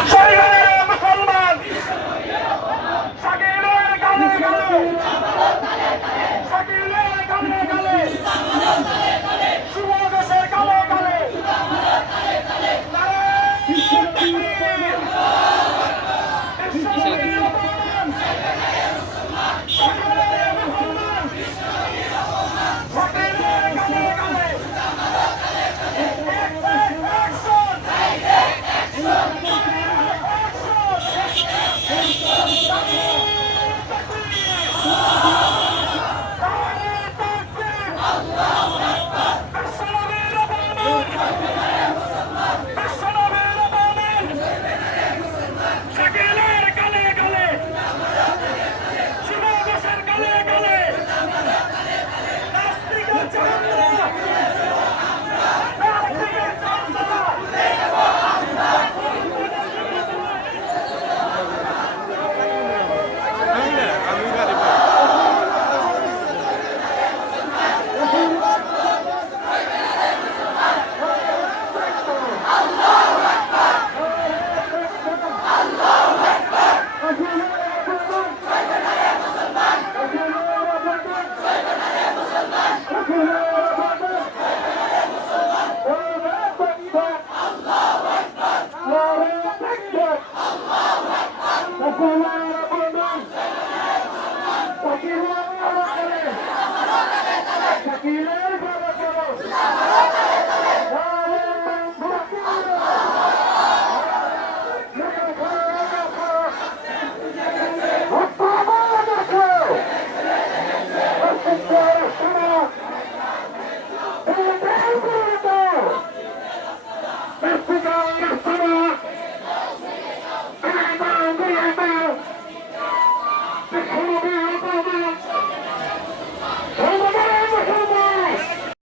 Sorry,